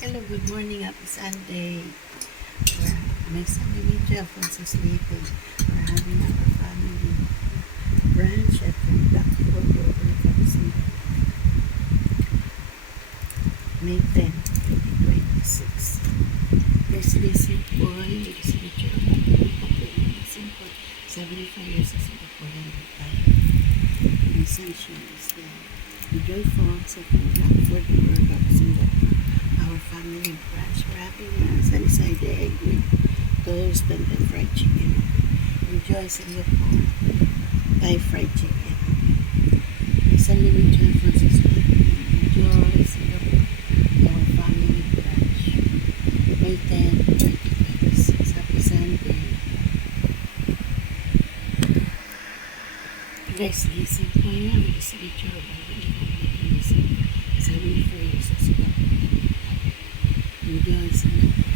Hello, good morning. Happy Sunday. My son Dimitri Alfonso sleeping. We're having our family brunch at the Blackboard over Kapsin. May 10, 2026. There's this simple, this picture of the simple 75 years of Singaporean retired. My sunshine is there. Enjoy Fox at the Blackboard over Kapsin. Our family brunch. We're having sunny side egg with toast and fried chicken. Enjoy Singapore Thai fried chicken. Sunday with John Francis. Enjoy Singapore. Our family brunch. May 10, 2026. Happy Sunday. Guys, gising po yan. This picture of our family gising. 74 years of Singapore. Enjoy Singapore.